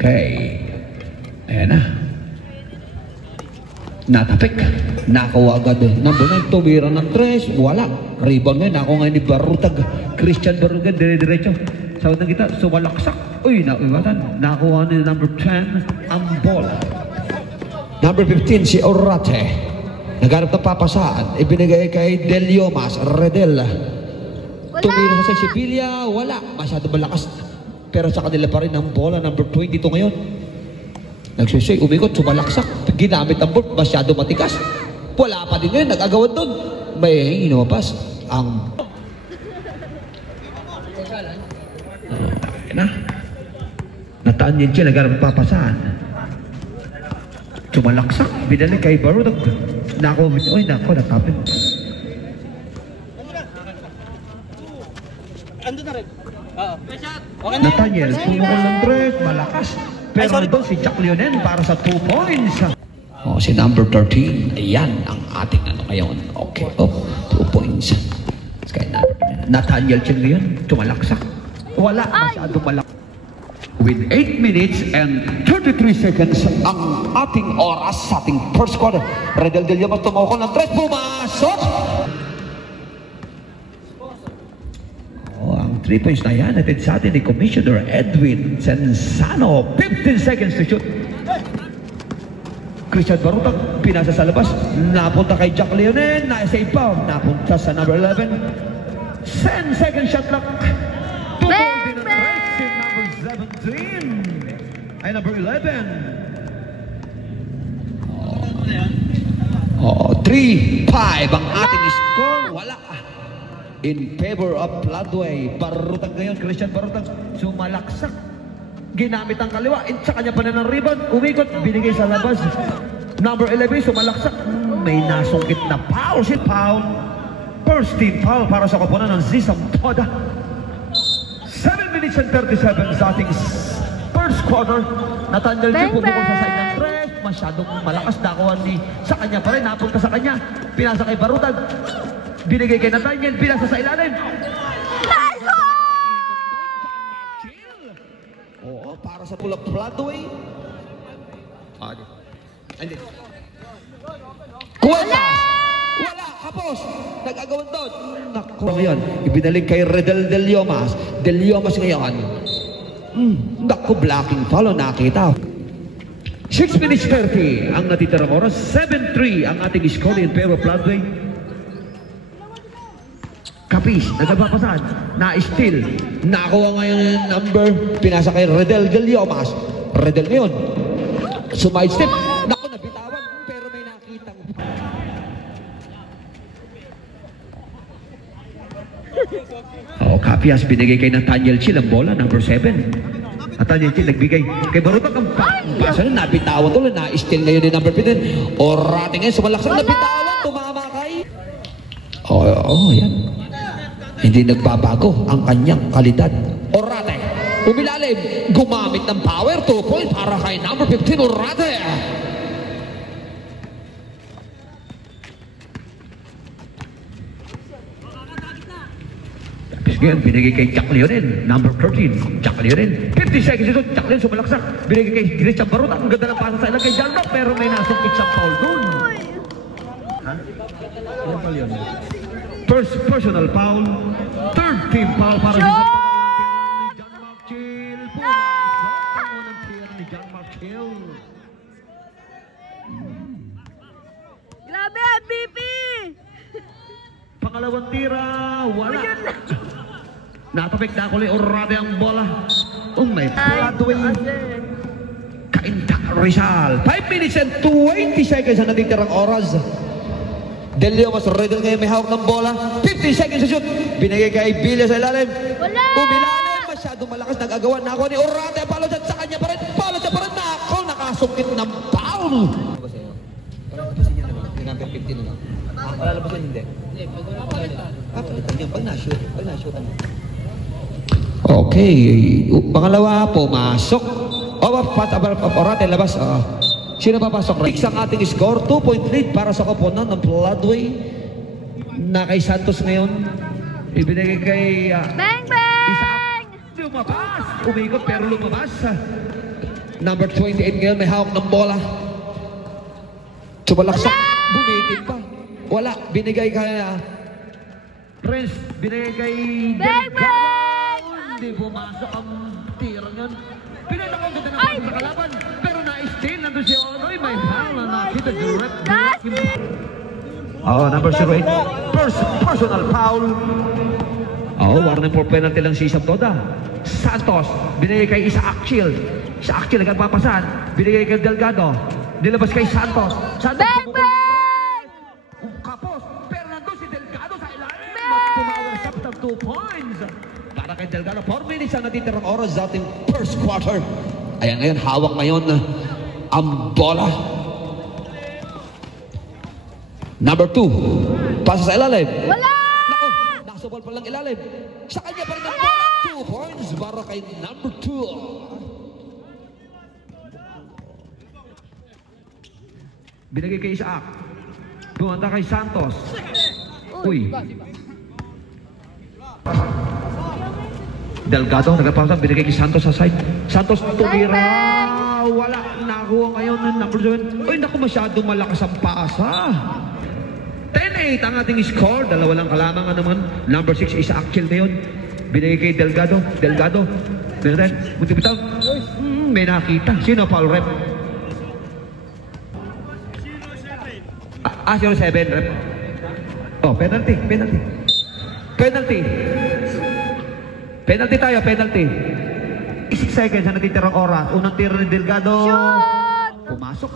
Okay. Ayan na. Natapik. Nakuha agad. Number 9, tumira ng 3. Wala. Rebound ngayon. Nakuha ngayon ni Barutag. Christian Barutag. Dire-diretso. Sa unang kita. Sumalaksak. Uy, nauiwatan. Nakuha ni number 10. Ang bola. Number 15, si Orate. Nagharap ng papasaan. Ibinigay kay Deliomas. Redel. Tumira sa Sevilla. Wala. Masyado malakas. Pero sa kanila pa rin ang bola. Number 22 ngayon. Nagsisay, umikot, sumalaksak. Ginamit ang board, masyado matikas. Wala pa din ngayon, nag-agawan doon. May inuwapas. Ang... na. Nataan yan siya, nagharap papasaan. Sumalaksak, binali kay Barutag. Nako, oy, nako, natapin. Ando na rin. Nathaniel, tumukol ng 3, malakas. Pero doon si Jack Leonen para sa 2 points. Oh, si number 13. Ayan ang ating ano ngayon. Okay. Oh, 2 points. Nathaniel Chen ngayon, tumalaksak. Wala, masyado malak. With 8 minutes and 33 seconds ang ating oras sa ating first quarter. Redel Del Llamas tumukol ng 3. Pumasok! Oh, ang 3 points na yan. Natin sa atin ni Commissioner Edwin Sensano. 15 seconds to shoot. Christian Barutag, pinasa sa labas. Napunta kay Jack Leonen. Na-save pa. Napunta sa number 11. 10 second shot clock. Tutuloy din ang race si number 17. Ay, number 11. Oh, 3-5 ang ating score. Wala. In favor of Floodway. Barutag ngayon, Christian Barutag. Sumalaksak. Ginamit ang kaliwa. Sa kanya pa na ng rebound. Umikot, binigay sa labas. Number 11, sumalaksak. May nasungkit na foul. Foul. First team foul para sa kapunan ng Zisam Toda. 7 minutes and 37 sa ating first quarter. Nathaniel Chen pumukol sa side ng 3. Masyadong malakas. Nakuha ni sa kanya pa rin. Napunta sa kanya. Pinasa kay Barutag. Binigay kay Nathaniel, pinasa sa ilalim. Oo, para sa pula Floodway. Kuwetas! Wala, kapos! Nag-agawan doon. Naku. Ngayon, ibinaling kay Redel Del Llamas. Del Llamas ngayon. Naku, blocking follow, nakita. 6 minutes 30 ang natitirang oras. 7-3 ang ating score in favor of Floodway. Kapis, nagpapasan, na-steal. Nakuha ngayon yung number, pinasa kay Redel Del Llamas. Redel ngayon, sumide step. Naku, nabitawan, pero may nakitang. Oh, Kapias, binigay kay Nathaniel Chen ang bola, number 7. Nathaniel Chen, nagbigay kay Barutag ang pasa na, nabitawan tuloy, na-steal ngayon yung number 15. Orate ngayon, sumalaksak, nabitawan, tumama kay. Oh, yan. Hindi nagbabago ang kanyang kalidad. Orate, umilalim, gumamit ng power, 2 point para kay number 15, Orate. Tapos ngayon, binigay kay Jack Leonen, number 13, Jack Leonen. 50 seconds ito, Jack Leonen sumalaksak. Binigay kay Christian Barutag, ang ganda ng pasa sa ilang kay John Rock, pero may nasungkit siyang foul dun. Ha? Ano pa yun? First personal foul, third team foul para sa John Marchil. Pumasok ang unang tira ni John Marchil. Grabe, MVP! Pangalawang tira, wala. Natapik na kuli, Orate ang bola. May Floodway. Kainta Rizal. 5 minutes and 20 seconds ang natitirang oras. Del Llamas, Redel ngayon may hawak ng bola. 50 seconds to shoot. Binigay kay Villa sa ilalim. Wala! Umilalim. Masyadong malakas. Nag-agawan na ako ni Orate. Palo dyan sa kanya pa rin. Palo dyan pa rin. Nako, nakasungkit ng foul. Labasin niya naman. Yung number 15 na lang. Wala labasin, hindi. Palitan niya. Pag na-shoot. Pag na-shoot. Okay. Pangalawa, pumasok. Orate, labas. Sino papasok? Six ang ating score. 2-point lead para sa kapunan ng Floodway. Na kay Santos ngayon. Ibinigay kay... Bang, bang! Isaac. Lumabas! Umikot pero lumabas. Number 28 ngayon, may hawak ng bola. Sumalaksak. Bumitin pa. Wala. Binigay kaya. Prince, binigay kay Delgado. Hindi pumasok ang tira ngayon. Pinatang ang ganda ng pagod sa kalaban. Pero na-steal. Nandun si Onoy. May foul na nakita. Number 08. Personal foul. Warning for penalty lang si Isam Toda. Santos, binigay kay Isaac Chill. Isaac Chill, nagpapasan. Binigay kay Delgado. Nilabas kay Santos. Santos, kapos. Pero nandun si Delgado sa ilalim. At tumawag sa 2 points. Para kay Delgado, 4 minutes ang natitirang oras sa ating first quarter. Ayan ngayon, hawak ngayon ang bola. Number 2. Pasa sa ilalim. Wala! Nako, nakasubol pa lang ilalim. Sa kanya pa rin ang bola. 2 points para kay number 2. Binigay kay Isaac. Pumunta kay Santos. Uy. Delgado, nagpapasan. Binigay kay Santos sa side. Santos, tumira. Wala. Nakuha ngayon ng number 7. Uy, naku, masyadong malakas ang pasa. 10-8 ang ating score. Dalawa lang kalamangan naman. Number 6, Isaac Chill ngayon. Binigay kay Delgado. Delgado. Munti-bitaw. May nakita. Sino foul rep? 07 rep. Penalty. Penalty tayo, penalty. 6 seconds na natitirang oras. Unang tira ni Delgado. Pumasok.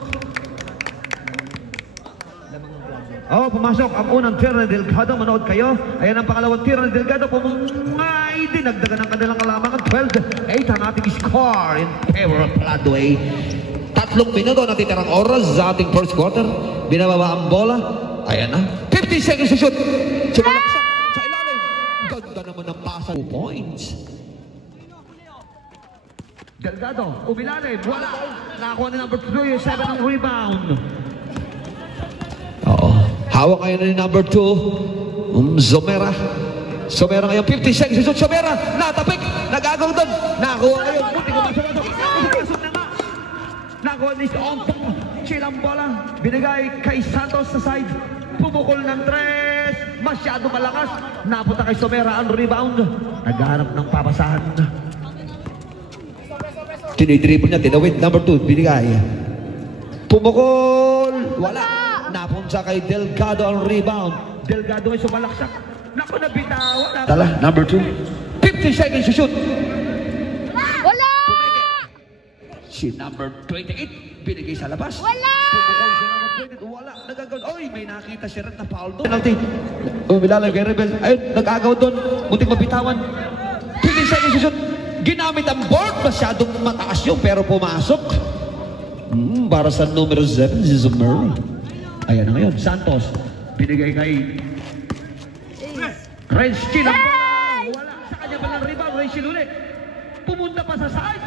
Pumasok ang unang tira ni Delgado. Manood kayo. Ayan ang pangalawang tira ni Delgado. Pumungay din. Nagdagan ng kanilang kalamangan. 12-8 ang ating score in favor of Pladway. 3 minuto natitirang oras sa ating first quarter. Binababa ang bola. Ayan na. 50 seconds to shoot. Sumalaksak sa ilalim. Ganda naman ang pasa. 2 points. Delgado, umilalim. Wala. Nakakuha ni number 3. 7 ang rebound. Hawak ngayon ni number 2. Zomera. Zomera ngayon. 50 seconds to shoot. Zomera. Natapik. Nagagaw doon. Nakakuha ngayon. Buti ko masok na. Ipasok na nga. Nakakuha ni Ontong. Chilang bola. Binigay kay Santos sa side. Pumukol ng 3. Masyado malakas. Napunta kay Somera ang rebound. Naghahanap ng papasahan. Tinidribble niya. Tinawid. Number 2. Binigay. Pumukol. Wala. Napunta kay Delgado ang rebound. Delgado ay sumalaksak. Naku, nabitawan. Tala. Number 2. 50 seconds to shoot. Wala! Si number 28. Binigay sa labas. Wala! Pumukol si number 28. Wala. Nagagaw. Oy, may nakita si Red na foul doon. Penalty. Umilalay kay Rebel. Ayun, nag-agaw doon. Muntik mabitawan. 50 seconds to shoot. Ginamit ang board. Masyadong mataas yung pero pumasok. Para sa numero 7, si Zomera. Ayan na ngayon. Santos. Binigay kay Renski ng bola. Wala. Sa kanya pa ng rebound. Renski ulit. Pumunta pa sa side.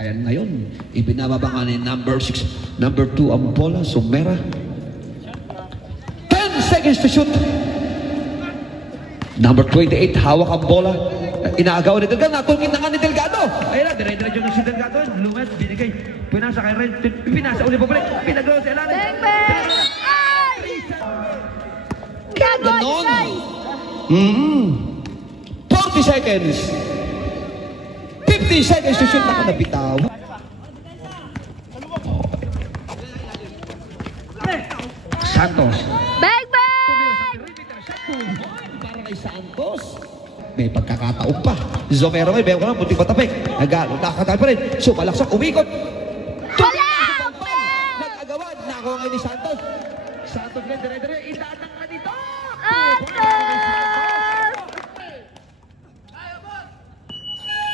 Ayan ngayon, ibinababa nga ni number 6, number 2 ang bola, Zomera. 10 seconds to shoot. Number 28, hawak ang bola. Inaagaw ni Delgado, natungin na nga ni Delgado. Ayan na, dire-diretso na si Delgado. Lumet, binigay. Pinasa kay Ren, pinasa ulit pabalik. Pinagawa sa ilalim. Ganon. 40 seconds. 50 seconds to shoot. Ako nabitaw. Santos. Bang, bang! Tumira sa perimeter. Para kay Santos. May pagkakataon pa. Zomero may bayo ko lang. Muntik matapik. Nakakataon pa rin. Sumalaksak. Umikot. Wala! Nag-agawad. Nakuha ngayon ni Santos. Santos na dire-dire. Itatang ka dito.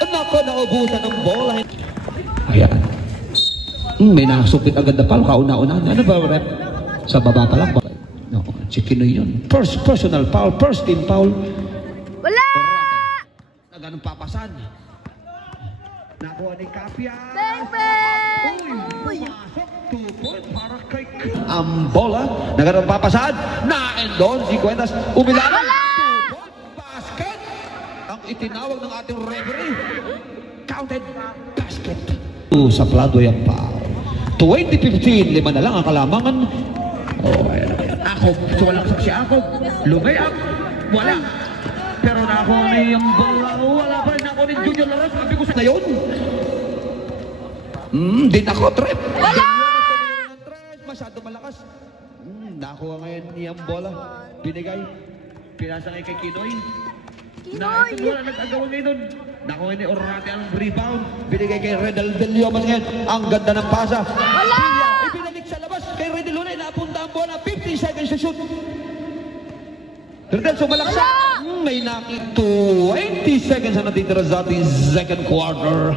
Nako, naubusan ng bola. Ayan. May nasupit agad na pal. Kauna-una. Ano ba, rep? Sa baba pa lang. No, si Kinoy yun. First personal foul. First team foul. Wala! Na ganun papasan. Nakuha ni Kapia. Bang, bang! Uy, pumasok. 2 points para kay ang bola. Na ganun papasan. Na-endon. Si Cuentas. Umilalang. 2 points. Basket. Ang itinawag ng ating referee. Counted basket. Sa plado yung foul. 20-15, 5 na lang ang kalamangan. Oh, ayan. Akob, sumalaksak si Akob. Lumayak. Wala. Pero nakuha ni yung bola. Wala pa rin nakuha ni Junior Laros. Sabi ko sa ngayon. Di na ako trip. Wala! Masyado malakas. Nakuha ngayon niyang bola. Binigay. Pinasa kay Kinoy. Kinoy! Wala nag-agawa ngayon. Nakuha ni Orate ang rebound. Binigay kay Redel Del Liomas ngayon. Ang ganda ng pasa. Wala! Ibinalik sa labas kay Redel Lunay. Napunta ang bola. 50 seconds to shoot. Redel sumalaksa. May nakit 20 seconds na natitira sa ating second quarter.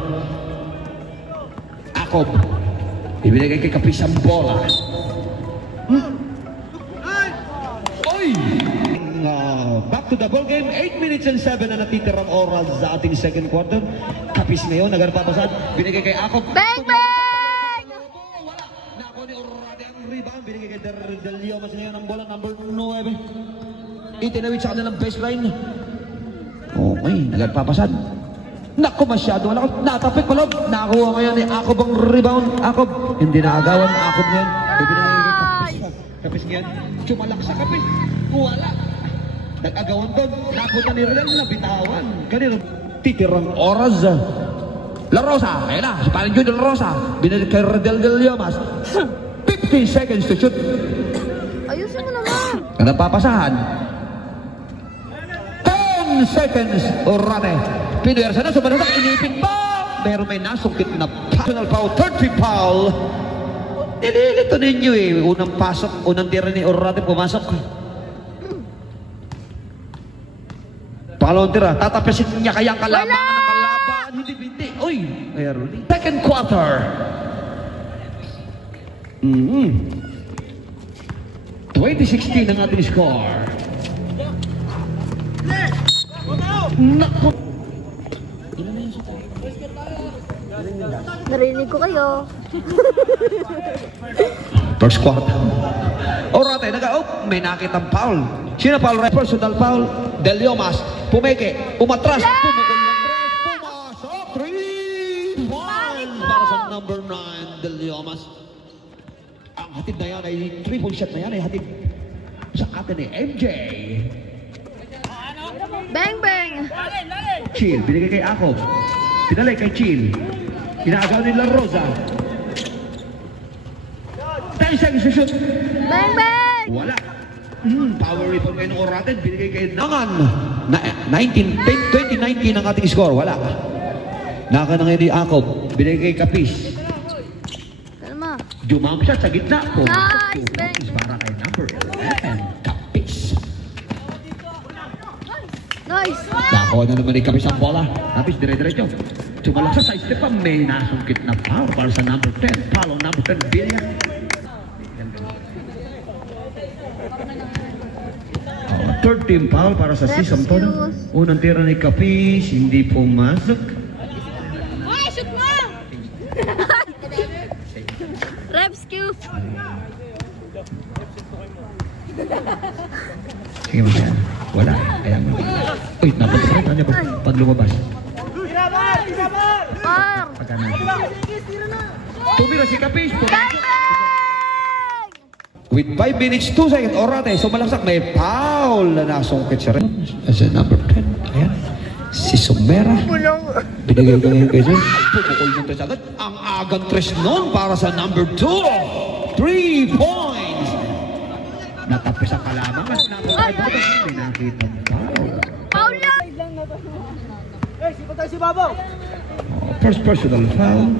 Akob. Ibinigay kay Kapis ang bola. Oy! Back to the ball game. 8 minutes and 7 na natitirang oras sa ating second quarter. Kapis ngayon, nagarapapasad. Binigay kay Akob. Bang, bang! Wala. Nakuha ni Orate ang rebound. Binigay kay Del Liomas ngayon ang bola. Number 9. Itinawid sa kanilang baseline. Okay, nagarapapasad. Naku, masyado wala ko. Natapik palog. Nakuha ngayon ni Akob ang rebound. Akob. Hindi naagawan. Akob ngayon. Ibinigay kay Kapis. Kapis ngayon. Sumalak sa Kapis. Wala. Nag-agawan doon. Napunta ni Redel na bitawan. Kanino titirang oras. La Rosa. Ayun na. Si Paring Junior La Rosa. Binalik kay Redel Del Liomas. 50 seconds to shoot. Ayusin mo naman. Napapasahan. 10 seconds. Orate. Pinuwersa na. Sumanatang inipin pa. Pero may nasungkit na personal foul. 30 foul. Nililito ninyo eh. Unang pasok. Unang tira ni Orate pumasok. Pangalawang tira. Tatapasin niya kaya ang kalaban ng kalaban. Hindi. Uy. Ayun. Second quarter. 20-16 ang ating score. Naku. Narinig ko kayo. First quarter. Orate, may nakitang foul. Sino foul? Personal foul. Del Liomas. Pumeke. Umatras. Pumukol ng tres. Pumasok. 3 points para sa number 9. Del Liomas. Ang hatid na yan ay triple shot na yan ay hatid sa atin ni MJ. Bang, bang! Chill. Binigay kay Akob. Pinalay kay Chill. Inaagaw ni La Rosa. 10 seconds to shoot. Bang, bang! Wala. Power rebound kayo ng Orate. Binigay kay Nangan. 2019 ang ating score. Wala. Naka na ngayon ni Akob. Binigay kay Kapis. Kalma. Jumam siya sa gitna. Nice, bang! Para kay number 11. Kapis. Nice! Nakuha na naman ni Kapis ang bola. Kapis, dire-diretso. Sumalak sa side step pa. May nasungkit na foul para sa number 10. Foul on number 10. Villa. 13 foul para sa Sisam Tono. Unang tira ni Kapis. Hindi pumasok. Ay, shoot mo! Rep skills. Sige mo siya. Wala. Ayan mo. Uy, napunta niya pag lumabas. Par! Pagkana. Tumira si Kapis. Bang, bang! With 5 minutes, 2 seconds, Orate, sumalaksak, may foul na nasungkit siya rin. As a number 10, ayan, si Sumera. Pinagay ko ngayon kayo, pupukol ng tres agad. Ang agang tres noon para sa number 2. 3 points. Natapos ang kalaban, mas napakagod. May nakita ng foul. Foul lang! First personal foul.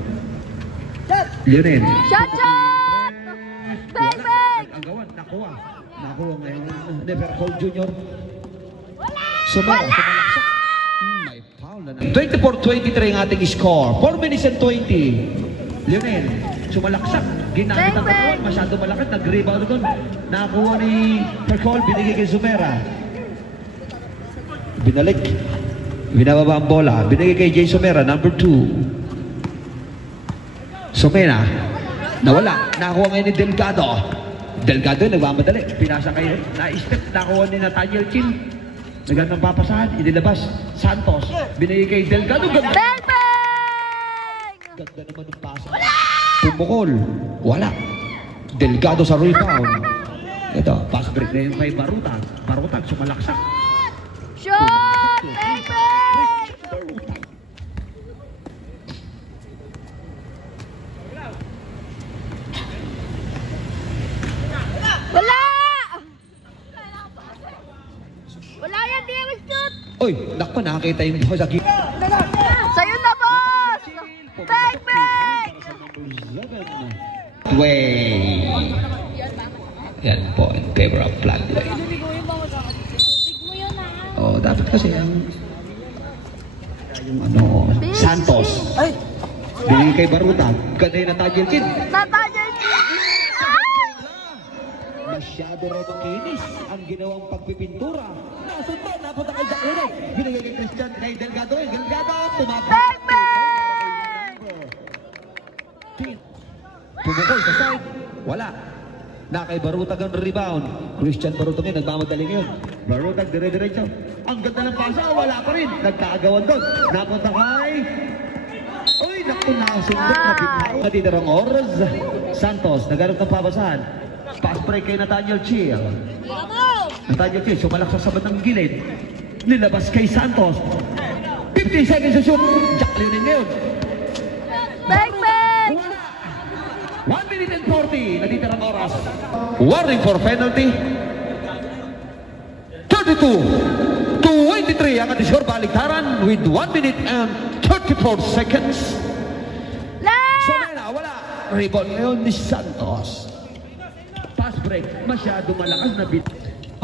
Lionel. Shot, shot! Bang, bang! Ang gawan, nakuha. Nakuha ngayon. Never called Junior. Sumala, sumalaksak. May foul na na. 24-23 ang ating score. 4 minutes and 20. Lionel, sumalaksak. Ginamit ang katawan. Masyado malakas. Nag-rebound doon. Nakuha ni Percol. Binigay kay Sumera. Binalik. Binababa ang bola. Binigay kay Jay Sumera. Number 2. Sumera. Nawala. Nakuha ngayon ni Delgado. Delgado nagmamadali. Pinasa kayo. Na-step. Nakuha ni Nathaniel Chin. Nagandang papasahan, inilabas. Santos, binigay kay Delgado. Ganda. Bang, bang! Ganda naman ng pasa. Pumukol. Wala. Delgado sa rebound. Ito, pass break na yun kay Barutag. Barutag, sumalaksak. Shot! Bang, bang! Barutag. Wala! Wala yan, di ako shoot! Uy, naku, nakakita yung sa gitna. Sa'yo na, boss! Bang, bang! Way. Yan po, in favor of Floodway. Oh, dapat kasi yung ano, Santos. Ay! Binigay kay Barutag. Ganda yung natajil kin. Natanya Masyado raw makinis ang ginawang pagpipintura. Nasundan, napunta kay Jacqueline. Binigay kay Christian, kay Delgado. Delgado, tumapos. Bang, bang! Pumukol sa side. Wala. Na kay Barutag ang rebound. Christian Barutag yun, nagmamadali ngayon. Barutag, dire-diretso. Ang ganda ng pasa, wala pa rin. Nagkaagawan doon. Napunta kay... Uy, naku, nasundot na bigla. Natitirang oras. Santos, naghanap ng pabasahan. Pass break kay Nathaniel Chill. Nathaniel Chill, sumalaksak sa batang gilid. Nilabas kay Santos. 50 seconds to shoot. Jacqueline ngayon. Bang, bang! 1 minute and 40. Natitirang oras. Warning for penalty. 32-23 ang ating score. Baliktaran with 1 minute and 34 seconds. La! Somena, wala. Rebound ngayon ni Santos. Pass break. Masyado malakas na bit.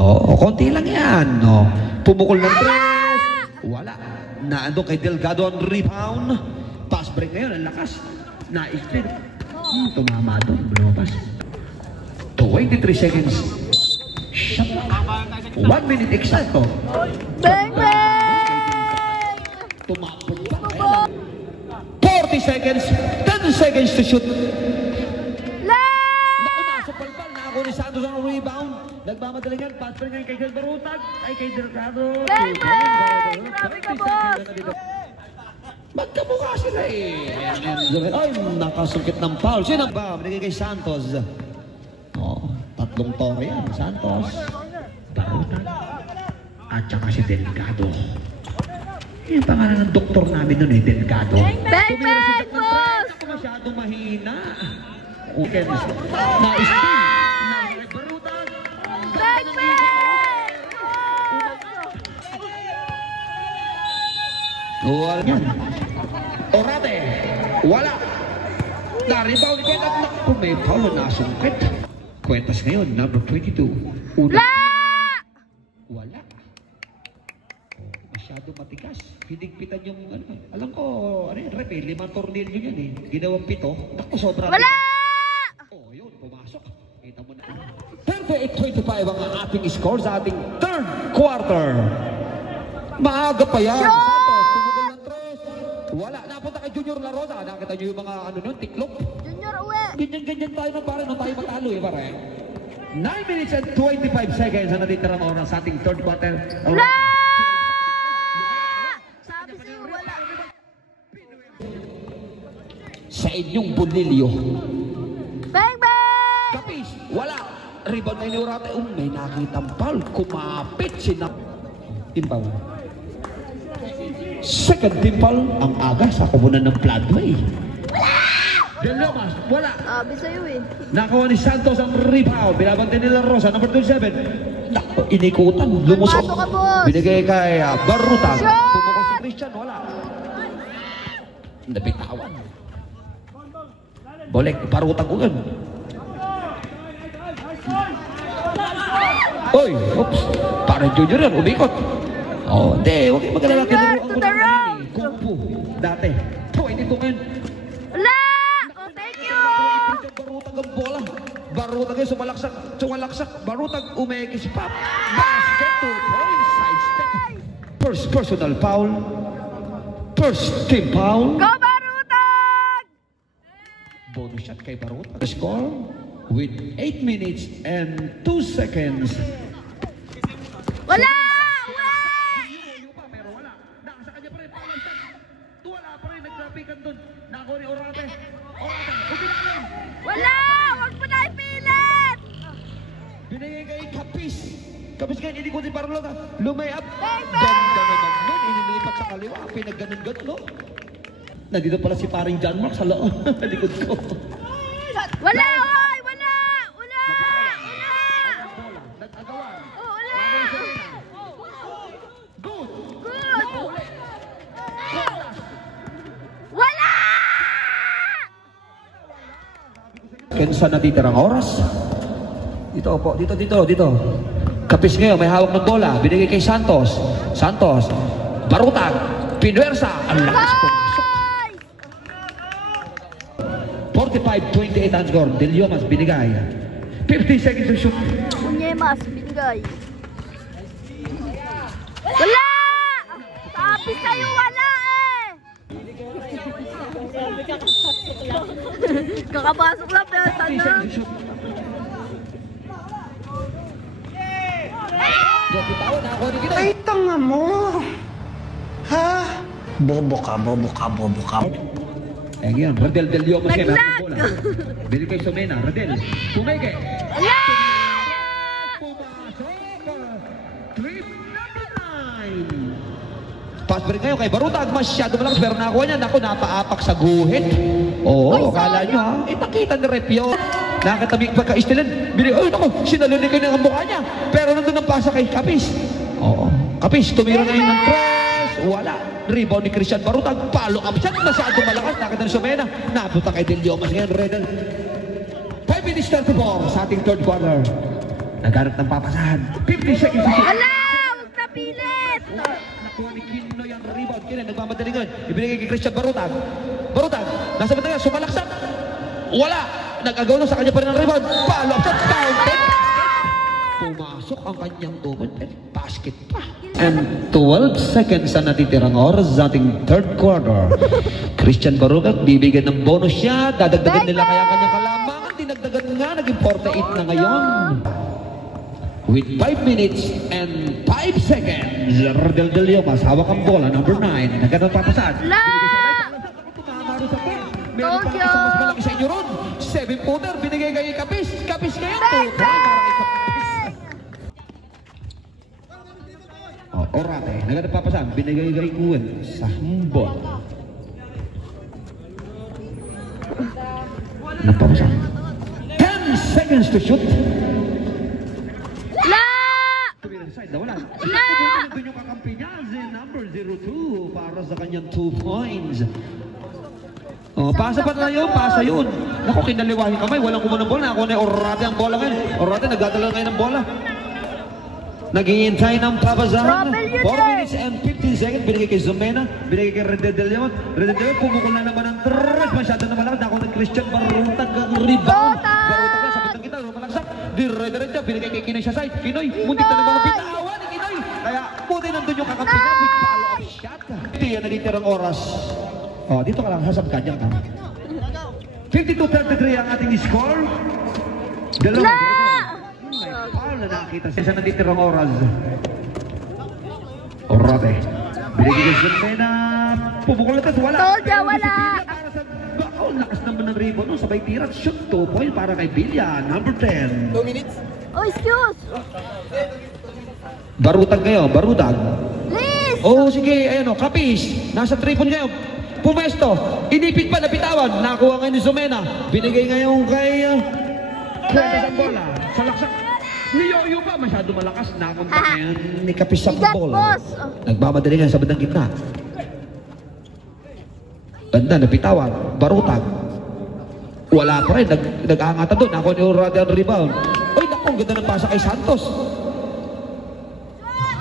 Oo, konti lang yan. No. Pumukol ng tres. Wala. Naandun kay Delgado ang rebound. Pass break ngayon. Ang lakas. Na-spin. Tumama doon. Lumabas. 23 seconds. Shot. 1 minute exacto. Bang, bang! Tumapot pa. 40 seconds. 10 seconds to shoot. La! Naku, nasa palpal. Nako ni Santos ang rebound. Nagmamadali yan. Pass break ngayon kay Barutag. Ay kay Delgado. Bang, bang! Grabe ka, boss! Magkamukha sila eh. Ay, nakasungkit ng foul. Sino ba? Binigay kay Santos. Oh, tatlong tore yan. Santos, Barutag, at saka si Delgado. Yung pangalan ng doktor namin nun eh, Delgado. Bang, bang, boss! Ako masyadong mahina. Okay, na-spin. Barutag. Bang, bang! Wala yan. Orate. Wala. Na-rebound ko at naku, may foul na nasungkit. Kwentas ngayon, number 22. Una. La! Wala. Masyado matigas. Hinigpitan yung, ano, alam ko, ano yun, rep eh, 5 tornilyo yan eh. Ginawang 7. Naku, sobrang. Wala! Oh, yun, pumasok. Kita mo na. 38-25 ang ating score sa ating third quarter. Maaga pa yan. Shot! Santos, tumukol ng tres. Wala. Napunta kay Junior La Rosa. Nakita niyo yung mga ano nun, tiklop. Junior, uwi! Ganyan-ganyan tayo na pare, nung tayo matalo eh pare. 9 minutes and 25 seconds ang natitirang oras sa ating third quarter. La! Sabi sa'yo, wala. Sa inyong bulilyo. Bang, bang! Kapis, wala. Rebound na iniurate. May nakitang foul. Kumapit sina... Inbound. Second team foul. Ang aga sa kumunan ng Floodway. Del Lomas, wala. Sabi sa'yo eh. Nakuha ni Santos ang rebound. Binabante nila Rosa, number 27. Naku, inikutan. Lumusok. Pasok ka, boss. Binigay kay Barutag. Shot! Pumukol si Christian, wala. Nabitawan. Bolek, Barutag ugan. Oy, oops. Parang Junior yan, umikot. Oh, hindi. Huwag kayong magkalala. Junior, to the round. Kung Fu, dati. 22 ngayon. La! Oh, thank you! Barutag ang bola. Barutag yung sumalaksak. Barutag umekis pa. Basket 2 points. Side step. First personal foul. First team foul. Go, Barutag! Bonus shot kay Barutag. The score with 8 minutes and 2 seconds. Wala! Uwi! Minsan doon, nakakuha ni Orate. Orate, ubitawan. Wala! Huwag mo na ipilit! Binigay kay Kapis. Kapis kayo, hindi ko din parang lota. Lumayap. Baby! Ganda naman nun. Inilipat sa kaliwa. Pinagganon-ganon, no? Nandito pala si paring John Mark sa loob. Likod ko. Wala! Hoy! Wala! Wala! Wala! Bola. Nag-agawan. Oh, wala! Good. Good! Wala! Kensa natitirang oras. Dito po, dito. Kapis ngayon, may hawak ng bola. Binigay kay Santos. Santos. Barutag. Pinuwersa. Ang lakas pumasok. Nice! 45-28 ang score. Del Yomas binigay. 50 seconds to shoot. Munyemas, binigay. Wala! Sabi sa'yo wala eh! Kakapasok lang pero 50 sana. seconds to shoot. Bitawan na ako ni Ginoy. Ay, tanga mo! Ha? Bobo ka. Ayan yan, Radel Del Yomas kayo. Naglag! Bola. Binigay kay Somena. Radel. Tumege. Wala! Pumasok. Trip number 9. Pass break ngayon kay Barutag. Masyado malakas pero nakuha niya. Naku, napaapak sa guhit. Oo, akala nyo ha. Itakita ni Rep yun. Nakatabing pagka-istilan. Ay, naku, sinalunod kayo ng mukha niya. Pero nandun ang pasa kay Kapis. Oo. Kapis, tumira ngayon ng press. Wala. Rebound ni Christian Barutag. Palo up siya. Masyado malakas. Nakita ng Somena. Napunta kay Del Yomas ngayon. Redel. 5 minutes 34 sa ating third quarter. Naghanap ng papasahan. 50 seconds. Wala! Huwag na pilit! Nakuha ni Kinoy ang rebound. Kailan nagmamadali ngayon. Ibinigay kay Christian Barutag. Barutag. Nasa banda nga. Sumalaksak. Wala. Nag-agaw na sa kanya pa rin ang rebound. Follow up shot. Counted. Pumasok ang kanyang double. Basket pa. And 12 seconds na natitirang oras sa ating third quarter. Christian Barutag bibigyan ng bonus siya. Dadagdagan nila kaya kanyang kalamangan. Dinagdagan nga. Naging 48 na ngayon. With 5 minutes and 5 seconds, Radel Del Yomas, hawak ang bola, number 9. Nagkatang papasad. La! Tumamaro sa pin. Meron Told pa you. isang mas malaki sa inyo ron. 7-footer, binigay kay Kapis. Kapis ngayon, 2 para kay Kapis. Orate, nagkatang papasad, binigay kay Kuwen sa hambol. Napapasad. 10 seconds to shoot. La! Tumira sa side, nawala. Wala! Doon yung kakampi niya, number 02 para sa kanyang 2 points. Oh, pasa pa tayo, pasa yun. Naku, kinaliwahin kamay, walang kumunang bola. Ako na Orate ang bola ngayon. Orate, nagdadala ngayon ng bola. Naghihintay ng papasahan. Trouble yun 4 eh. minutes and 15 seconds. Binigay kay Zumena. Binigay kay Redel Del Yomas. Redel Del Yomas, pumukul na naman ng 3. Masyado na malaki. Ako ng Christian Barutag ang rebound. Barutag na, sabit ng kita. Malaksak. Dire-diretso. Binigay kay Kinoy sa side. Kinoy, muntik na ng mga bitawan ni Kinoy. Kaya, buti nandun yung kakampi niya with follow-up shot. Hindi yan natitirang oras. Oh, dito ka lang. Hasab ka. Diyan ka. 52-33 ang ating score. Dalawa. La! May foul na nakita siya sa natitirang oras. Orate. Binigay kay Zumena. Pumukul na wala. Told ya, wala. Para sa baon, lakas naman ng rebound. No? Sabay tirat. Shoot 2 point para kay Bilya. Number 10. 2 minutes? Oh, excuse! Barutag ngayon. Barutag. Please! Oh, sige. Ayan o. Kapis. Nasa 3 point ngayon. Pumesto. Inipit pa. Napitawan. Nakuha ngayon ni Zumena. Binigay ngayon kay... Kwenta sa bola. Sa laksak. Niyoyo pa. Masyado malakas. Nakunta ngayon ni Kapis sa Igat, bola. boss. Nagmamadali nga sa bandang gitna. Banda, napitawan. Barutag. Wala pa rin. Nag-aangata doon. Ako ni Orate ang rebound. Uy, naku. Ang ganda ng pasa kay Santos.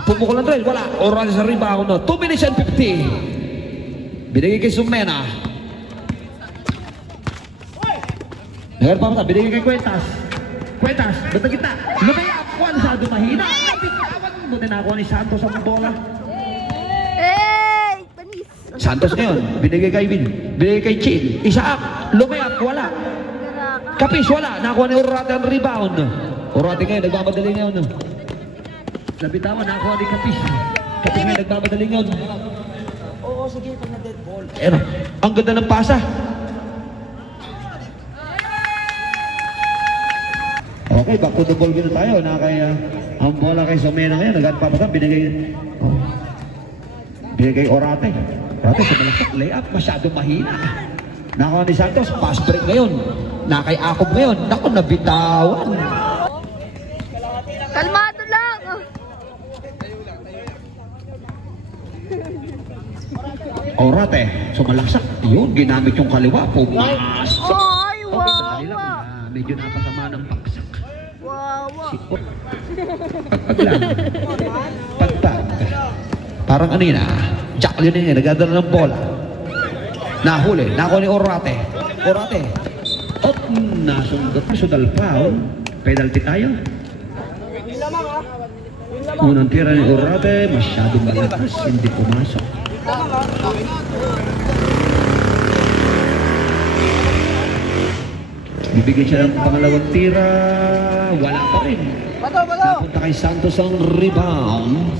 Pumukul ng 3. Wala. Orate sa rebound. No. 2 minutes and 50. Binigay kay Sumena. Nagano pa mata. Binigay kay Cuentas. Cuentas. Bandang gitna. Lumayap. Masyado mahina. Napitawan. Buti na ako ni Santos ang bola. Hey! Panis! Santos ngayon, binigay kay Vin, binigay kay Chin, Isaac, lumayap, wala. Kapis, wala. Nakuha ni Orate ang rebound. Orate ngayon, nagmamadali ngayon. Nabitawan, nakuha ni Kapis. Kapis ngayon, nagmamadali ngayon. sige, pag na-dead ball. Pero, ang ganda ng pasa. Okay, back to the ball gina tayo. Ang bola kay Somena ngayon, nagpapasa, binigay Orate. Orate sa malaksak, layup, masyado mahina. Nakaw ni Santos, pass break ngayon. Nakay Akob ngayon, naku, nabitawan. Kalmado lang. Orate, sumalaksak. Yun, ginamit yung kaliwa. Pumasok. Ay, Dali lang, wawa. medyo napasama ng paksak. Wawa. Pagpag lang. Pagpag. Parang ano yun Jacqueline yun, nagadala ng bola. Nahuli, nako ni Orate. Orate. At nasundat. Sudal foul. Penalty tayo. Unang tira ni Orate, masyadong malakas, hindi pumasok. Bibigyan siya ng pangalawang tira, wala pa rin. Napunta kay Santos ang rebound.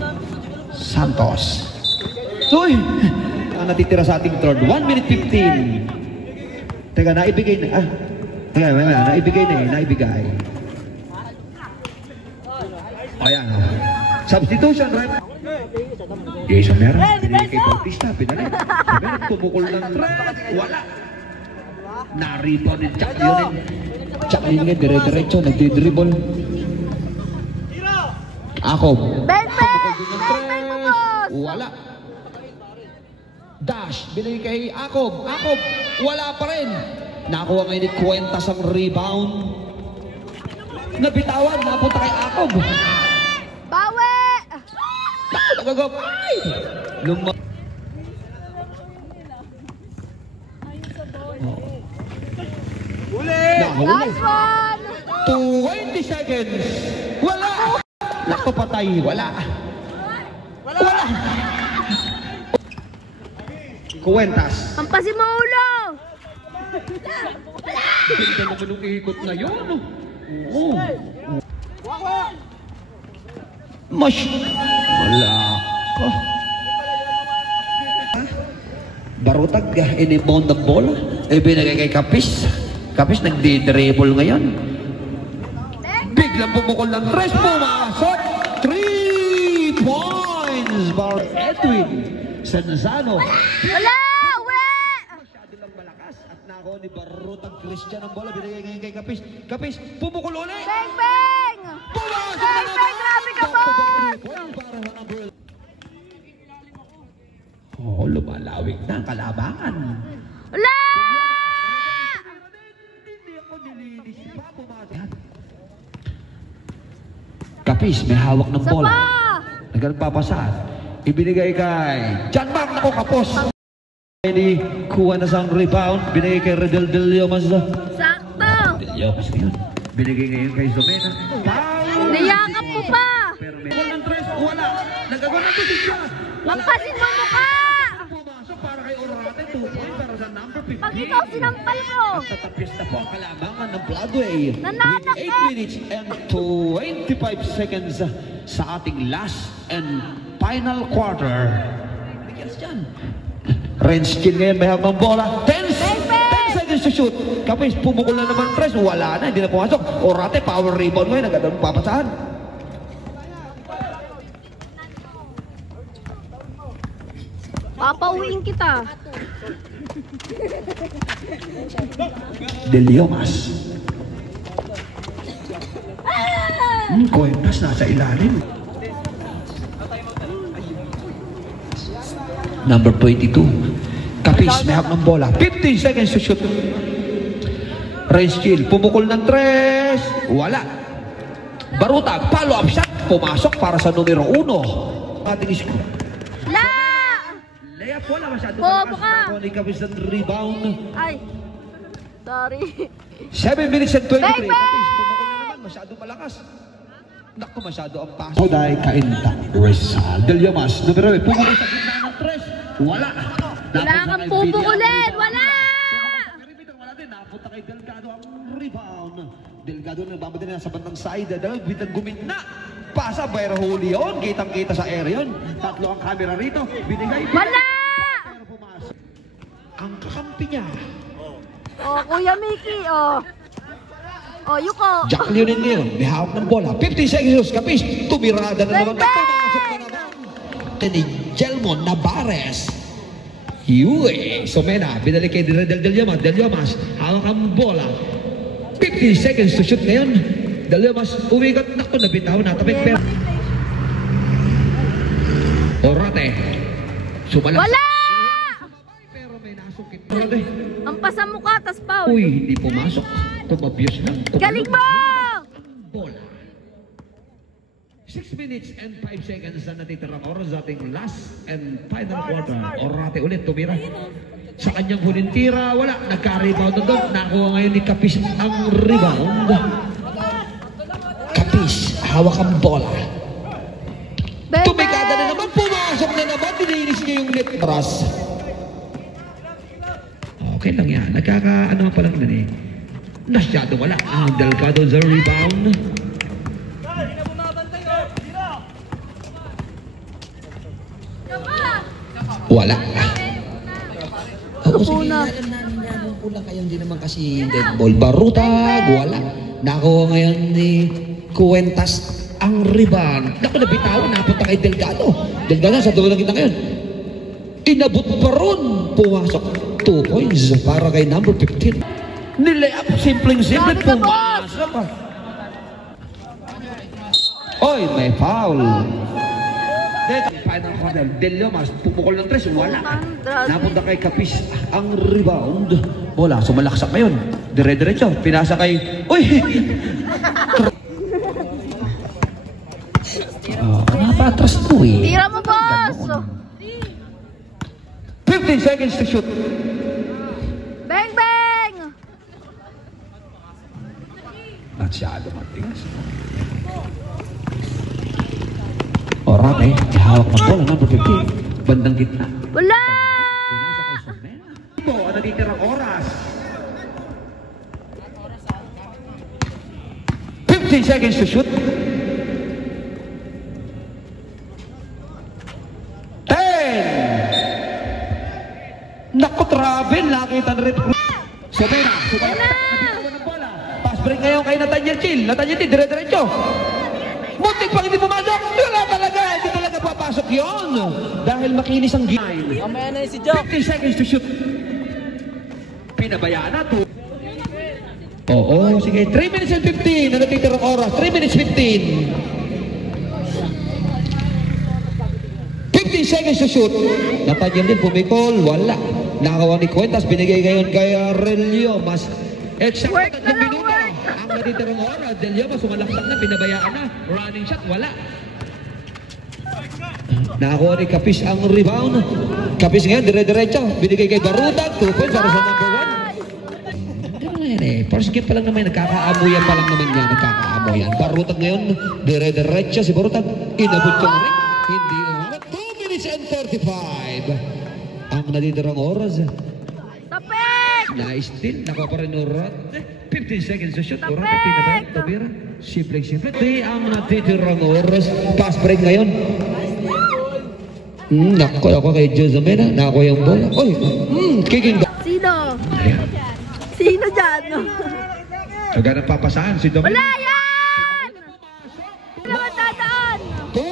Santos. Uy! Ang natitira sa ating third, 1 minute 15. Teka, naibigay na. Teka, naibigay na naibigay. Ayan. Substitution, right? Jason Mera, pinili kay Bautista, pinali. Sabi, tumukol ng wala. Na-rebound din Jacqueline. Jacqueline, dire-diretso, nagdi-dribble. Akob. Bang, bang! Bang, boss! Wala. Dash, binigay kay Akob. Akob, wala pa rin. Nakuha ngayon ni Cuentas ang rebound. Nabitawan, napunta kay Akob. Bawi! Nagagap. Ay! Nahuli. Nice one! 20 seconds. Wala. Nakapatay. Wala. Wala. Cuentas. Hampasin mo ulo! Ganda naman yung ikot na yun. Oo. Wala. Oh. Barutag, inibond the ball. Ibinagay kay Kapis. Kapis nagdi-dribble ngayon. Biglang bumukol ng tres. Pumasok. 3 points. Bar Edwin Senzano. Wala! Uwi! Masyado lang malakas. At nako ni Barutag Christian ang bola. Binigay ngayon kay Kapis. Kapis, pumukol ulit. Bang, bang! Pumasok Bang, na bang! Grabe ka, boss! para sa number. Oh, lumalawig na ang kalabangan. Wala! Hindi ako nilinis pa pumasok. Kapis, may hawak ng bola. Nagpapasaan. Ibinigay kay John Mark, nako kapos. Ni kuha na sa rebound. Binigay kay Redel Del Yomas. Sakto! Del Yomas ngayon. Binigay ngayon kay Zomena. Niyakap mo pa! Pero may ng tres, wala. Nagagawa ng desisyon. Hampasin mo mukha! Pumasok para kay Orate. 2 points para sa number 15. Pag ikaw sinampal ko! Tatapos na po ang kalabangan ng Broadway. Nananak With ka! 8 minutes and 25 seconds sa ating last and final quarter. Bigyan dyan. Renskin ngayon may habang bola. 10 seconds to shoot. Kapis, pumukul na naman tres. Wala na, hindi na pumasok. Orate, power rebound ngayon. Agad papasahan. Papauwiin kita. Del Yomas. Cuentas nasa ilalim. Number 22. Kapis, may hawak ng bola. 15 seconds to shoot. Race kill. Pumukol ng tres. Wala. Barutag. Follow up shot. Pumasok para sa numero 1. Ating score. La! Layup, wala masyado Bobo malakas. ka. Nakuha ni Kapis ng rebound. Ay. Sorry. 7 minutes and 23. Bang, bang! Kapis, pumukol na naman. Masyado malakas. Naku, masyado ang pass. Oday, Kainta, Rizal, Del Yomas, numero 9. Pumukol sa gitna ng tres. Wala. Wala kang pupukulin! Wala! Wala din. Napunta kay Delgado ang rebound. Delgado na bababa na sa bandang side. Delgado gumitna. Pasa, Bayra Julio. Kitang-kita sa area yun. Tatlo ang camera rito. Binigay. Wala! Pero ang kakampi niya. Oh, Kuya Mickey, oh. Oh, Yuko. Jack Leonin ngayon, may hawak ng bola. 50 seconds, kapis. Tumirada na naman. Pumasok na naman. Ni Jelmon Navarez. Yue. Somena, binalik kay Del Llamas. Del Llamas, hawak ang bola. 50 seconds to shoot ngayon. Del Llamas, umigot. Naku, nabitaw na. Tapik pero. Orate. Sumalas. Wala! Pero may nasukit. Orate. Ang pasamukha, tas foul. Uy, hindi pumasok. Tumabiyos lang. Galing mo! Bola. 6 minutes and 5 seconds na natitirang oras sa ating last and final quarter. Orate ulit, tumira. Sa kanyang huling tira, wala. Nagka-rebound na doon. Nakuha ngayon ni Kapis ang rebound. Kapis, hawak ang bola. Bebe! Tumikada na naman, pumasok na naman. Dininis niya yung net brush. Okay lang yan. Nagkaka-ano pa lang nun eh. Nasyado wala. Ang Delgado sa rebound. Wala. Oo, sige. Alam ko lang kayo, hindi naman kasi dead ball. Barutag, wala. Nakuha ngayon ni Cuentas ang rebound. Naku, nabitawan. Napunta kay Delgado. Delgado, sa dulo lang kita ngayon. Inabot pa ron. Pumasok. 2 points para kay number 15. Nilay-up, simpleng-simple. Grabe ka, boss! Pumasok. Oy, may foul. Final quarter, Del Llamas, pumukol ng 3, wala. Napunta kay Kapis ang rebound. Bola, sumalaksak na yun. Dire-diretso, pinasa kay... Uy! Napatras po eh. Tira mo, boss! 15 seconds to shoot. Bang, bang! Masyado matigas. Orate, hawak ng bola, number 15. Bandang gitna. Wala! Pinasa kay Somena. Ito, ang natitirang oras. 15 seconds to shoot. 10! Naku, travel. Nakita na rin. Somena. Somena. Nabitawan ng bola. Pass break ngayon kay Nathaniel Chill. Nathaniel Chill, dire-diretso. Muntik pang hindi pumasok. Wala talaga. Hindi talaga papasok yun. Dahil makinis ang game. Mamaya na si Jock. 50 seconds to shoot. Pinabayaan na to. Oo, sige. 3 minutes and 15 na natitirang oras. 3 minutes 15. 15 seconds to shoot. Natanyan din, pumikol. Wala. Nakawa ni Cuentas. Binigay ngayon kay Aurelio. Mas exact Work na na lang, minuto. work. Ang natitirang oras. Del Llamas, sumalaksak na. Pinabayaan na. Running shot. Wala. Nakakuha ni Kapis ang rebound. Kapis ngayon, dire-diretso. Binigay kay Barutag. 2 points para sa number 1. Ganun yan eh. First game pa lang naman. Nagkakaamoyan pa lang naman yan. Nagkakaamoyan. Barutag ngayon, dire-diretso. Si Barutag, inabot yung ring. Hindi umabot. 2 minutes and 35. Ang natitirang oras. Tapik! Nice steal. Nakuha pa rin Urat. 15 seconds to shoot. Tapik! Urat, pinabayaan. Tabira. Simple-simple. Ang natitirang oras. Pass break ngayon. Nakuha kay Josamena. Nakuha yung bola. Oy, kicking down. Sino? Ayan. Sino dyan? Huwag na papasaan si Dominic. Wala yan! Wala naman dadaan! 2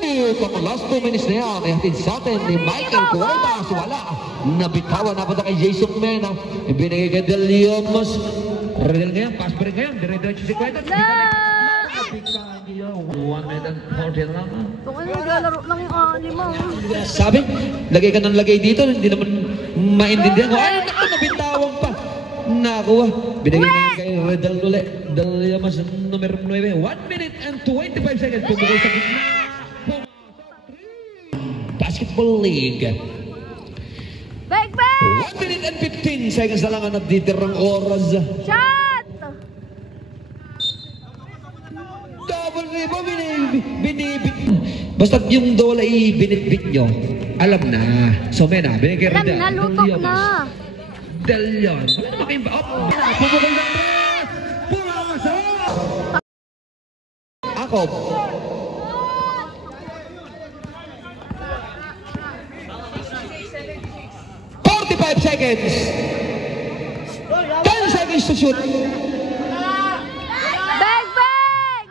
minutes. Ang last 2 minutes na yan. Ihatid sa atin ni Michael Cuevas. Wala. Nabitawan na punta kay Jason Mena. Ibinigay kay Del Llamas. Redel ngayon. Pass break ngayon. Dire-diretso si Cuevas. No! 140 lang. Kung ano, naglalaro lang yung anima. Sabi, lagay ka ng lagay dito, hindi naman maintindihan ko. Ay, naku, nabitawang pa. Nakuha. Binigay niya kay Redel Dule. Del Llamas, numero 9. 1 minute and 25 seconds. Pumigay sa gitna. Basketball League. Bang, bang! 1 minute and 15 seconds na lang ang natitirang oras. Shot! Double rebound, binibit. Basta yung dola i-binitbit nyo, alam na. So, Mena, binigay Alam Redel. na, lutok na. Del Llamas. Ano naman kayong ba? Pumukol ng tres! Pumasok! Ako. 25 seconds. 10 seconds to shoot. Bang, bang!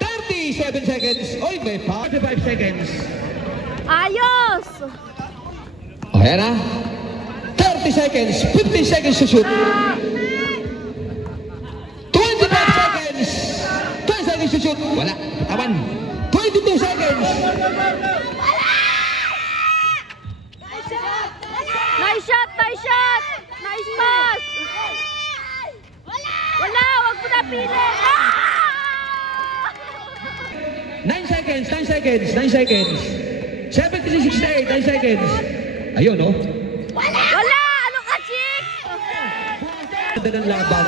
37 seconds. Oy, may 45 seconds. Ayos! O, yan ha. 30 seconds. 15 seconds to shoot. 25 seconds. 10 seconds to shoot. Wala. Tawan. 22 seconds. Nice shot! Nice shot! Nice pass! Wala! Wag mo na pili! Ah! 9 seconds. 9 seconds. 9 seconds. 70-68. 9 seconds. Ayun, no? Wala! Ano ka, chicks? Ganda ng laban.